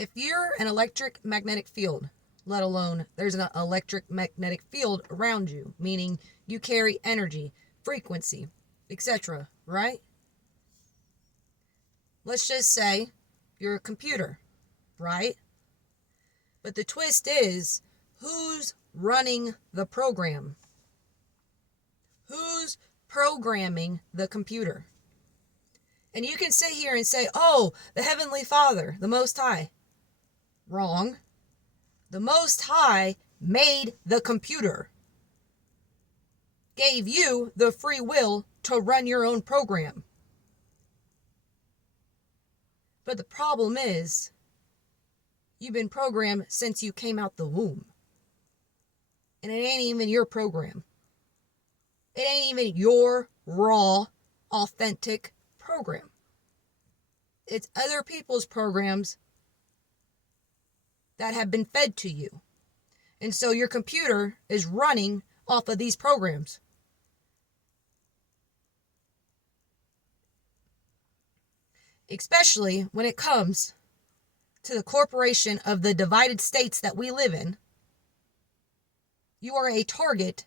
If you're an electric-magnetic field, let alone there's an electric-magnetic field around you, meaning you carry energy, frequency, etc., right? Let's just say you're a computer, right? But the twist is, who's running the program? Who's programming the computer? And you can sit here and say, oh, the Heavenly Father, the Most High. Wrong. The Most High made the computer. Gave you the free will to run your own program. But the problem is, you've been programmed since you came out the womb. And it ain't even your program. It ain't even your raw, authentic program. It's other people's programs that have been fed to you. And so your computer is running off of these programs. Especially when it comes to the corporation of the divided states that we live in. You are a target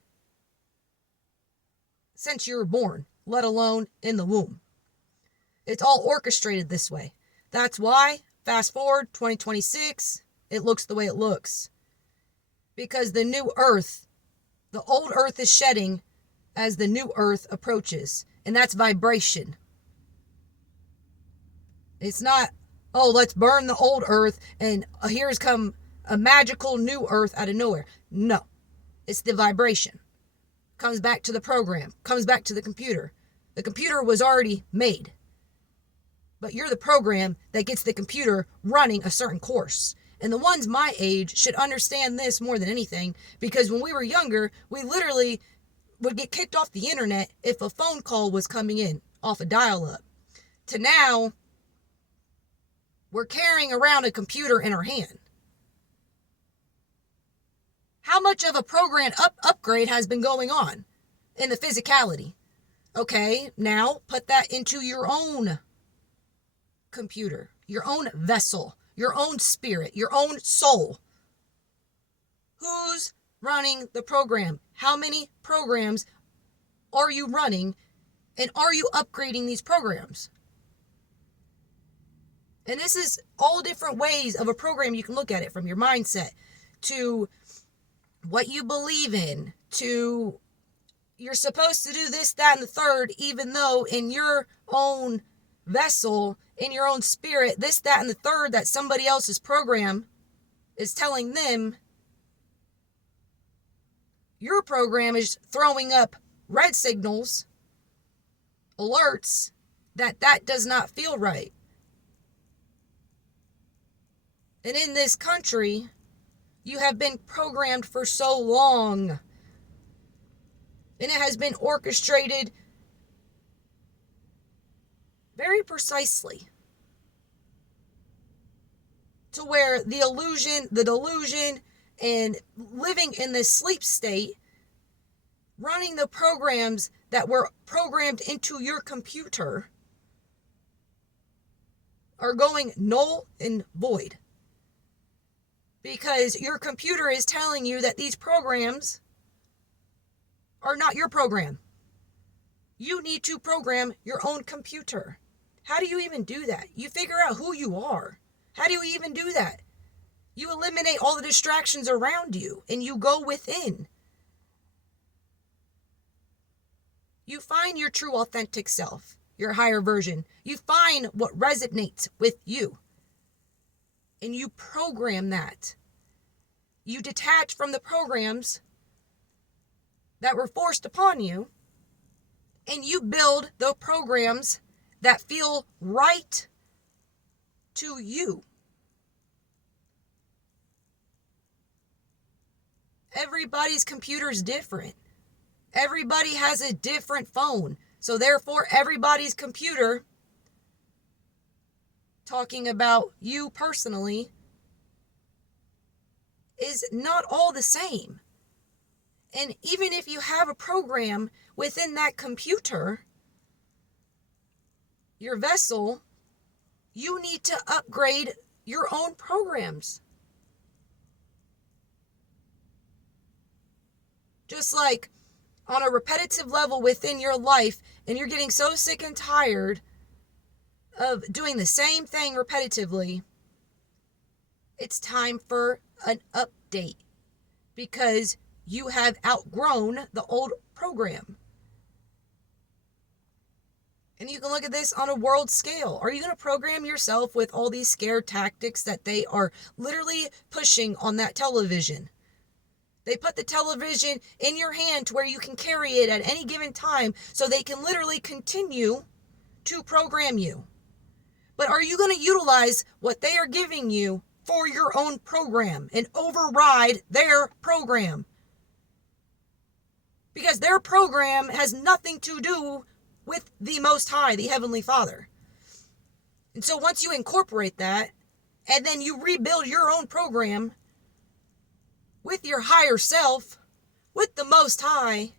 since you were born, let alone in the womb. It's all orchestrated this way. That's why, fast forward, 2026, it looks the way it looks. Because the new earth, the old earth is shedding as the new earth approaches. And that's vibration. It's not, oh, let's burn the old earth and here's come a magical new earth out of nowhere. No, it's the vibration. Comes back to the program, comes back to the computer. The computer was already made. But you're the program that gets the computer running a certain course. And the ones my age should understand this more than anything, because when we were younger, we literally would get kicked off the internet if a phone call was coming in off a dial-up. To now, we're carrying around a computer in our hand. How much of a program upgrade has been going on in the physicality? Okay, now put that into your own computer, your own vessel, your own spirit, your own soul. Who's running the program? How many programs are you running? And are you upgrading these programs? And this is all different ways of a program. You can look at it from your mindset to what you believe in, to you're supposed to do this, that, and the third, even though in your own vessel, in your own spirit, this, that, and the third that somebody else's program is telling them, your program is throwing up red signals, alerts, that does not feel right. And in this country, you have been programmed for so long. And it has been orchestrated very precisely to where the illusion, the delusion, and living in this sleep state, running the programs that were programmed into your computer are going null and void. Because your computer is telling you that these programs are not your program. You need to program your own computer. How do you even do that? You figure out who you are. How do you even do that? You eliminate all the distractions around you and you go within. You find your true authentic self, your higher version. You find what resonates with you. And you program that. You detach from the programs that were forced upon you, and you build the programs that feel right to you. Everybody's computer is different. Everybody has a different phone. So therefore, everybody's computer, talking about you personally, is not all the same. And even if you have a program within that computer, your vessel, you need to upgrade your own programs. Just like on a repetitive level within your life, and you're getting so sick and tired of doing the same thing repetitively, it's time for an update because you have outgrown the old program. And you can look at this on a world scale. Are you going to program yourself with all these scare tactics that they are literally pushing on that television? They put the television in your hand to where you can carry it at any given time so they can literally continue to program you. But are you going to utilize what they are giving you for your own program and override their program? Because their program has nothing to do with the Most High, the Heavenly Father. And so once you incorporate that, and then you rebuild your own program with your higher self, with the Most High,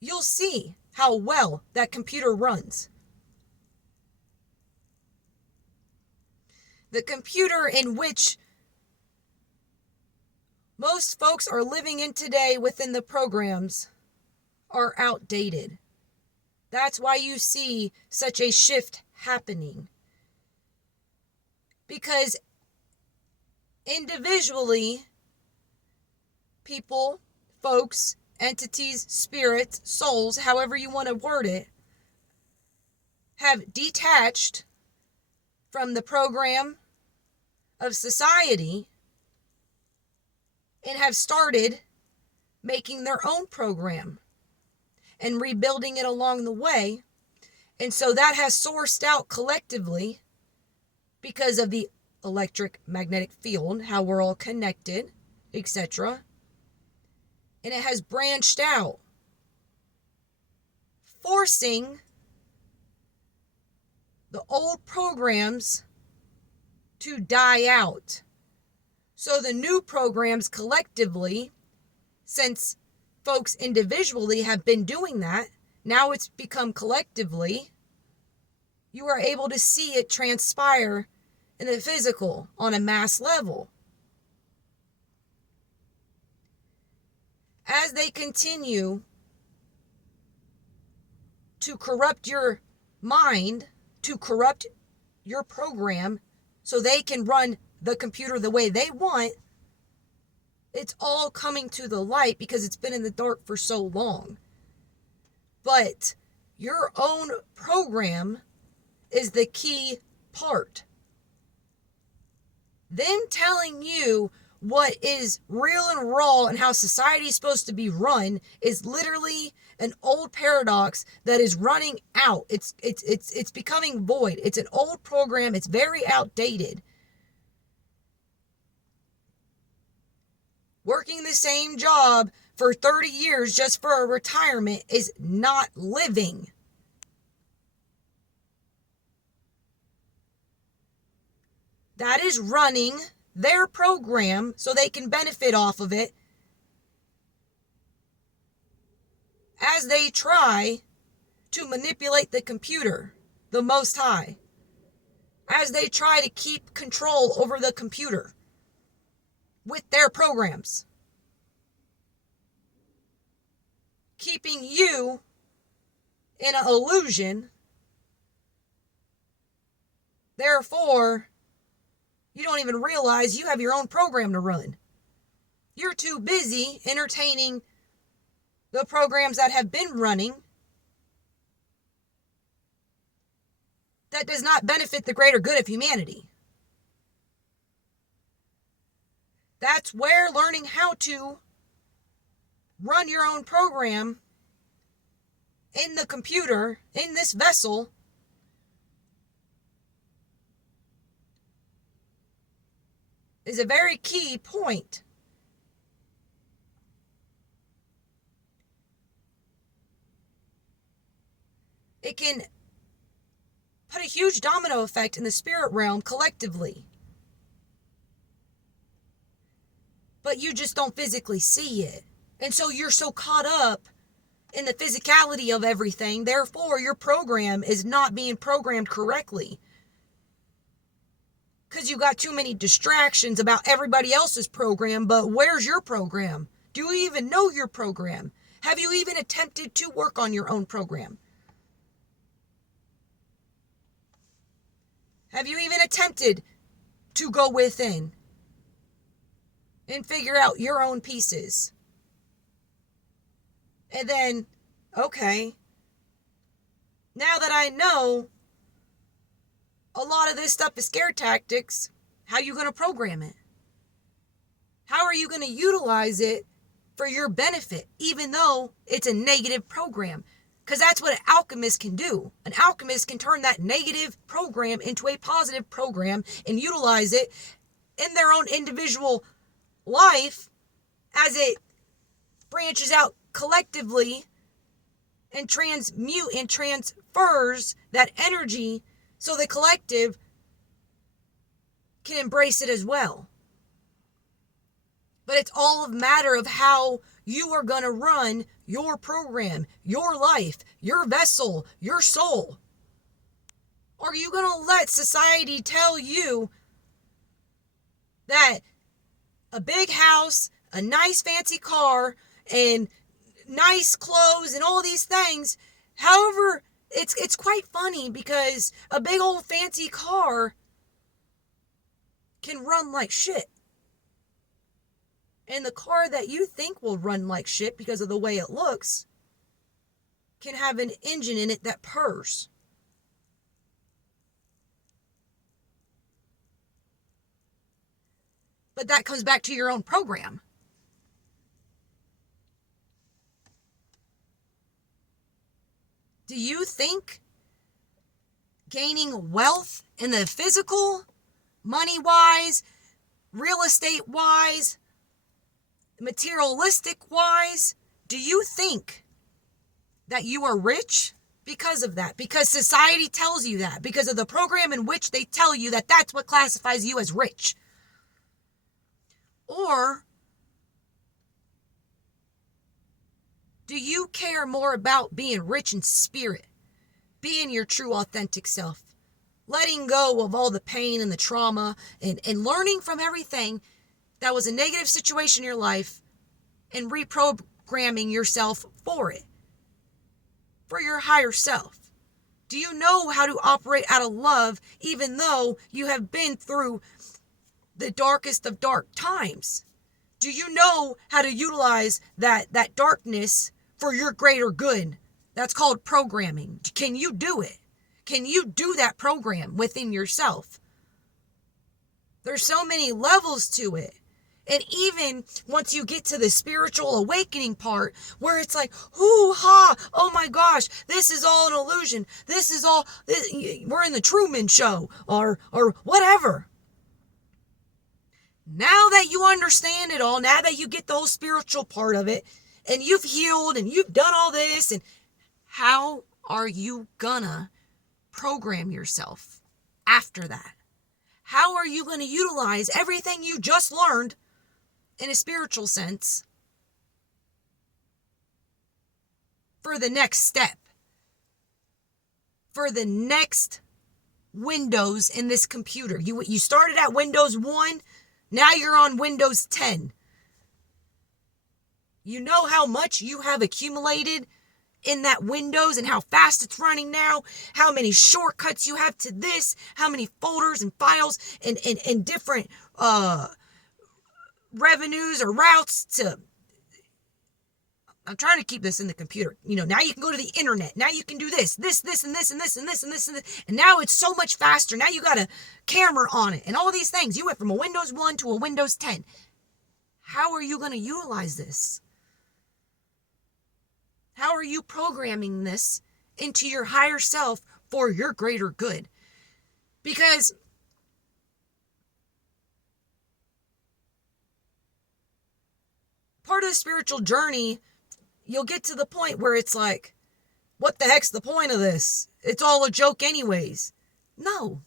you'll see how well that computer runs. The computer in which most folks are living in today within the programs are outdated. That's why you see such a shift happening. Because individually, people, folks, entities, spirits, souls, however you want to word it, have detached from the program of society and have started making their own program and rebuilding it along the way. And so that has sourced out collectively because of the electric magnetic field, how we're all connected, etc. And it has branched out, forcing the old programs to die out. So the new programs collectively, since folks individually have been doing that, now it's become collectively, you are able to see it transpire in the physical on a mass level. As they continue to corrupt your mind, to corrupt your program, so they can run the computer the way they want, it's all coming to the light because it's been in the dark for so long. But your own program is the key part. Them telling you what is real and raw and how society is supposed to be run is literally an old paradox that is running out. It's becoming void. It's an old program. It's very outdated. Working the same job for 30 years just for a retirement is not living. That is running their program so they can benefit off of it as they try to manipulate the computer, the Most High, as they try to keep control over the computer with their programs, keeping you in an illusion. Therefore, you don't even realize you have your own program to run. You're too busy entertaining the programs that have been running that does not benefit the greater good of humanity. That's where learning how to run your own program in the computer, in this vessel, is a very key point. It can put a huge domino effect in the spirit realm collectively. But you just don't physically see it. And so you're so caught up in the physicality of everything. Therefore, your program is not being programmed correctly. Because you got too many distractions about everybody else's program, but where's your program? Do you even know your program? Have you even attempted to work on your own program? Have you even attempted to go within and figure out your own pieces? And then, okay, now that I know a lot of this stuff is scare tactics, how are you going to program it? How are you going to utilize it for your benefit, even though it's a negative program? Because that's what an alchemist can do. An alchemist can turn that negative program into a positive program and utilize it in their own individual life as it branches out collectively and transmute and transfers that energy so the collective can embrace it as well. But it's all a matter of how you are going to run your program, your life, your vessel, your soul. Are you going to let society tell you that a big house, a nice fancy car, and nice clothes and all these things, however, it's quite funny because a big old fancy car can run like shit. And the car that you think will run like shit because of the way it looks can have an engine in it that purrs. But that comes back to your own program. Do you think gaining wealth in the physical, money-wise, real estate-wise, materialistic-wise, do you think that you are rich because of that? Because society tells you that. Because of the program in which they tell you that that's what classifies you as rich. Or do you care more about being rich in spirit, being your true authentic self, letting go of all the pain and the trauma and learning from everything that was a negative situation in your life and reprogramming yourself for it, for your higher self? Do you know how to operate out of love even though you have been through the darkest of dark times? Do you know how to utilize that darkness for your greater good? That's called programming. Can you do it? Can you do that program within yourself? There's so many levels to it. And even once you get to the spiritual awakening part where it's like, hoo-ha, oh my gosh, this is all an illusion. We're in the Truman Show or whatever. Now that you understand it all, now that you get the whole spiritual part of it, and you've healed and you've done all this, and how are you gonna program yourself after that? How are you going to utilize everything you just learned in a spiritual sense for the next step, for the next Windows in this computer? You started at Windows 1, now you're on Windows 10. You know how much you have accumulated in that Windows and how fast it's running now, how many shortcuts you have to this, how many folders and files and different revenues or routes to. I'm trying to keep this in the computer. Now you can go to the internet. Now you can do this, and this, and this, and this, and this, and this. And now it's so much faster. Now you got a camera on it and all these things. You went from a Windows 1 to a Windows 10. How are you going to utilize this? How are you programming this into your higher self for your greater good? Because part of the spiritual journey, you'll get to the point where it's like, what the heck's the point of this? It's all a joke anyways. No.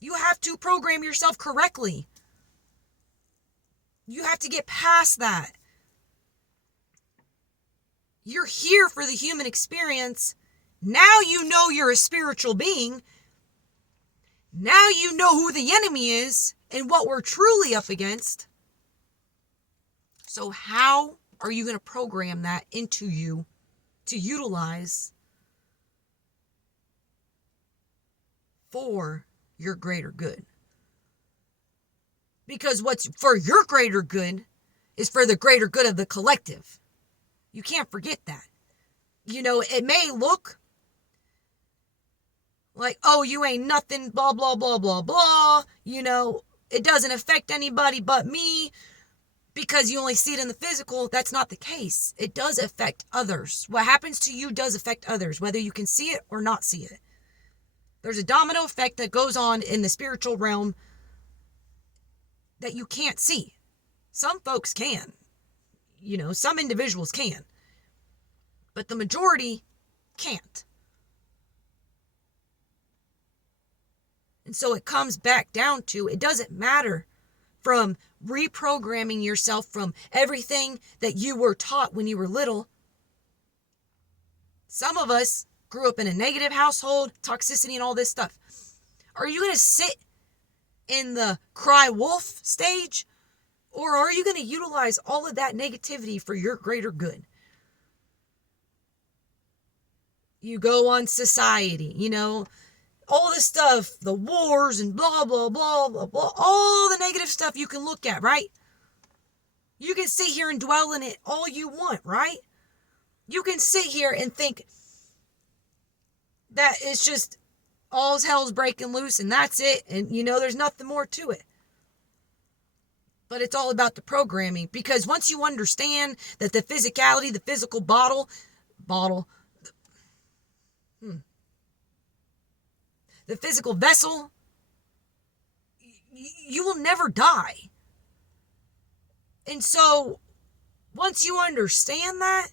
You have to program yourself correctly. You have to get past that. You're here for the human experience. Now you know you're a spiritual being. Now you know who the enemy is and what we're truly up against. So how are you going to program that into you to utilize for your greater good? Because what's for your greater good is for the greater good of the collective. You can't forget that. You know, it may look like, oh, you ain't nothing, blah, blah, blah, blah, blah. You know, it doesn't affect anybody but me because you only see it in the physical. That's not the case. It does affect others. What happens to you does affect others, whether you can see it or not see it. There's a domino effect that goes on in the spiritual realm that you can't see. Some folks can. You know, some individuals can. But the majority can't. And so it comes back down to, it doesn't matter from reprogramming yourself from everything that you were taught when you were little. Some of us grew up in a negative household, toxicity and all this stuff. Are you going to sit in the cry wolf stage? Or are you going to utilize all of that negativity for your greater good? You go on society, you know, all this stuff, the wars and blah, blah, blah, blah, blah, all the negative stuff you can look at, right? You can sit here and dwell in it all you want, right? You can sit here and think that it's just all's hell's breaking loose and that's it. And, you know, there's nothing more to it. But it's all about the programming, because once you understand that the physicality, the physical the physical vessel, you will never die. And so once you understand that,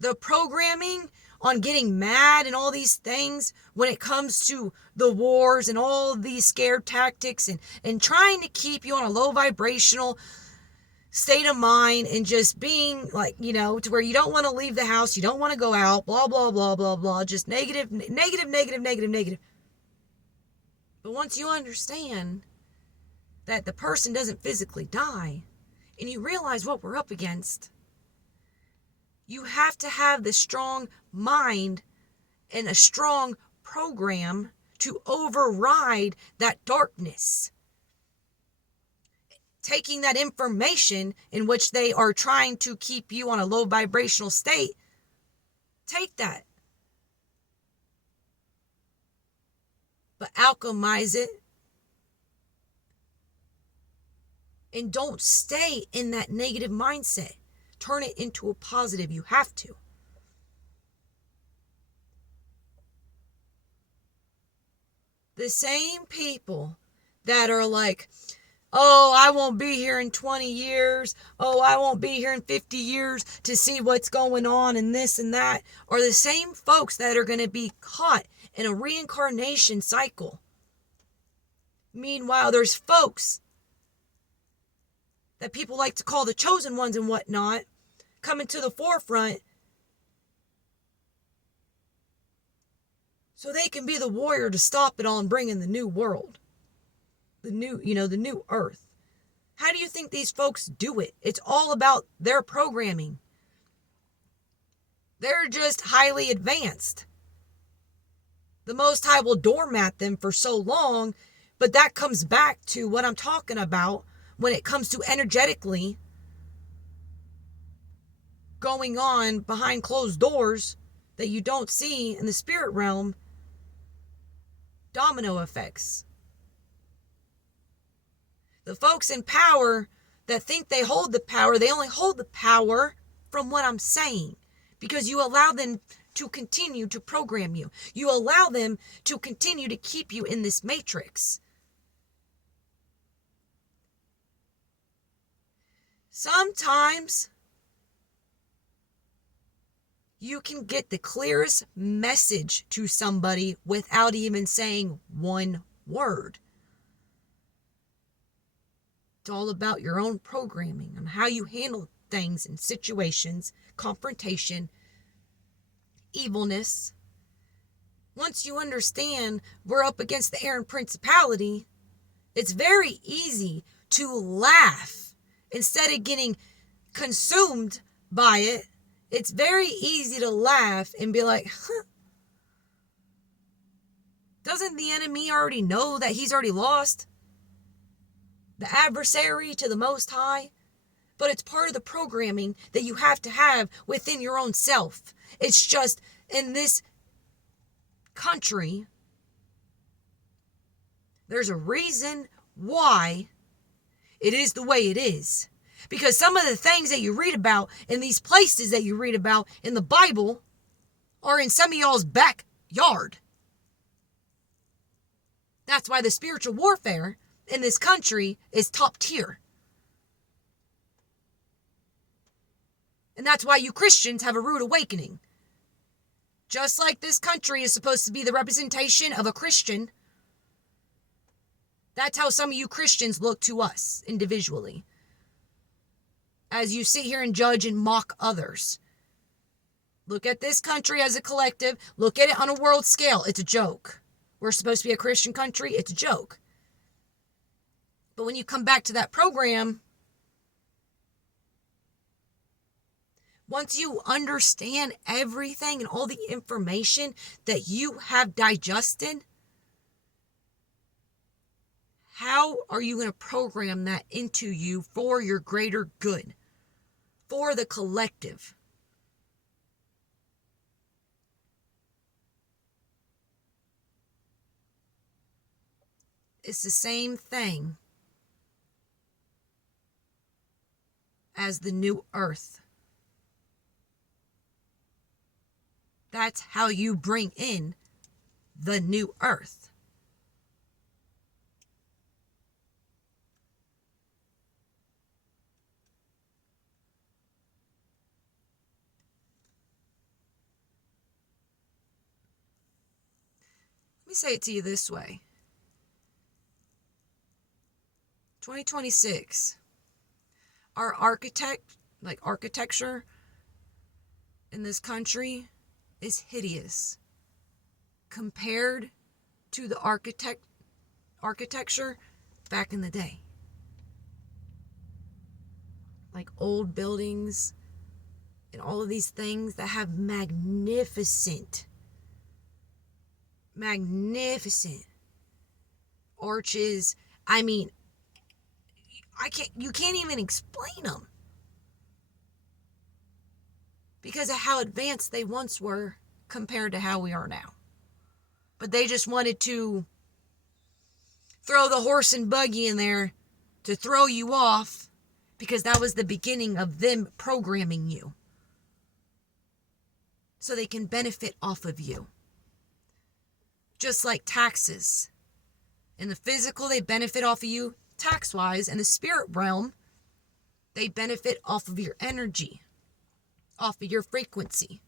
the programming on getting mad and all these things when it comes to the wars and all of these scare tactics and trying to keep you on a low vibrational state of mind and just being like, you know, to where you don't want to leave the house, you don't want to go out, blah, blah, blah, blah, blah, just negative, negative, negative, negative, negative. But once you understand that the person doesn't physically die and you realize what we're up against, you have to have this strong mind and a strong program to override that darkness. Taking that information in which they are trying to keep you on a low vibrational state, take that. But alchemize it. And don't stay in that negative mindset. Turn it into a positive. You have to. The same people that are like, oh, I won't be here in 20 years. Oh, I won't be here in 50 years to see what's going on and this and that, are the same folks that are going to be caught in a reincarnation cycle. Meanwhile, there's folks that people like to call the chosen ones and whatnot coming to the forefront so they can be the warrior to stop it all and bring in the new world. The new earth. How do you think these folks do it? It's all about their programming. They're just highly advanced. The Most High will doormat them for so long, but that comes back to what I'm talking about when it comes to energetically going on behind closed doors that you don't see in the spirit realm. Domino effects. The folks in power that think they hold the power, they only hold the power from what I'm saying, because you allow them to continue to program you. You allow them to continue to keep you in this matrix. Sometimes you can get the clearest message to somebody without even saying one word. It's all about your own programming and how you handle things and situations, confrontation, evilness, once you understand we're up against the air and principality, it's very easy to laugh instead of getting consumed by it. It's very easy to laugh and be like, doesn't the enemy already know that he's already lost? The adversary to the Most High? But it's part of the programming that you have to have within your own self. It's just in this country, there's a reason why it is the way it is. Because some of the things that you read about in these places that you read about in the Bible are in some of y'all's backyard. That's why the spiritual warfare in this country is top tier. And that's why you Christians have a rude awakening. Just like this country is supposed to be the representation of a Christian, that's how some of you Christians look to us individually. As you sit here and judge and mock others. Look at this country as a collective. Look at it on a world scale. It's a joke. We're supposed to be a Christian country. It's a joke. But when you come back to that program, once you understand everything and all the information that you have digested, how are you going to program that into you for your greater good, for the collective? It's the same thing as the new earth. That's how you bring in the new earth. Let me say it to you this way. 2026, our architecture in this country is hideous compared to the architecture back in the day. Like old buildings and all of these things that have magnificent arches. I mean, you can't even explain them because of how advanced they once were compared to how we are now. But they just wanted to throw the horse and buggy in there to throw you off because that was the beginning of them programming you so they can benefit off of you. Just like taxes. In the physical, they benefit off of you tax-wise. In the spirit realm, they benefit off of your energy, off of your frequency.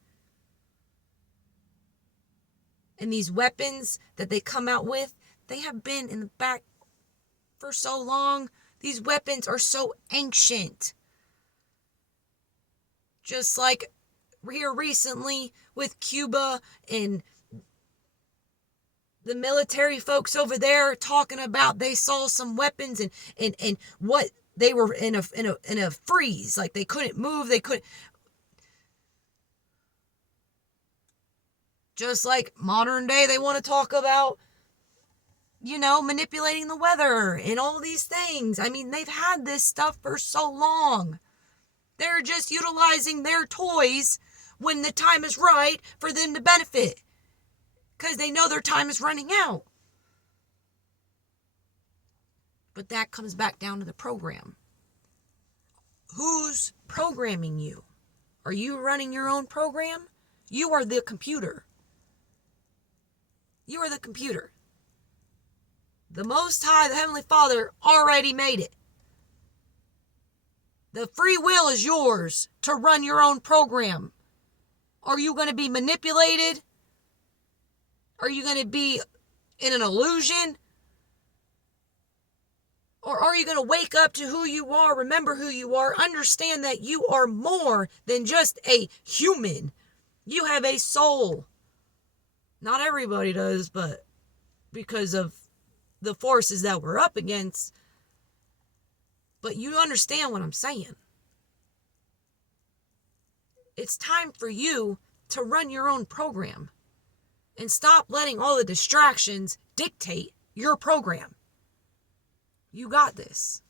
And these weapons that they come out with, they have been in the back for so long. These weapons are so ancient. Just like here recently with Cuba and the military folks over there talking about they saw some weapons and what they were in a freeze, like they couldn't move, they couldn't. Just like modern day, they want to talk about, manipulating the weather and all these things. I mean, they've had this stuff for so long. They're just utilizing their toys when the time is right for them to benefit. Because they know their time is running out. But that comes back down to the program. Who's programming you? Are you running your own program? You are the computer. You are the computer. The Most High, the Heavenly Father, already made it. The free will is yours to run your own program. Are you going to be manipulated? Are you going to be in an illusion? Or are you going to wake up to who you are, remember who you are, understand that you are more than just a human? You have a soul. Not everybody does, but because of the forces that we're up against. But you understand what I'm saying. It's time for you to run your own program and stop letting all the distractions dictate your program. You got this.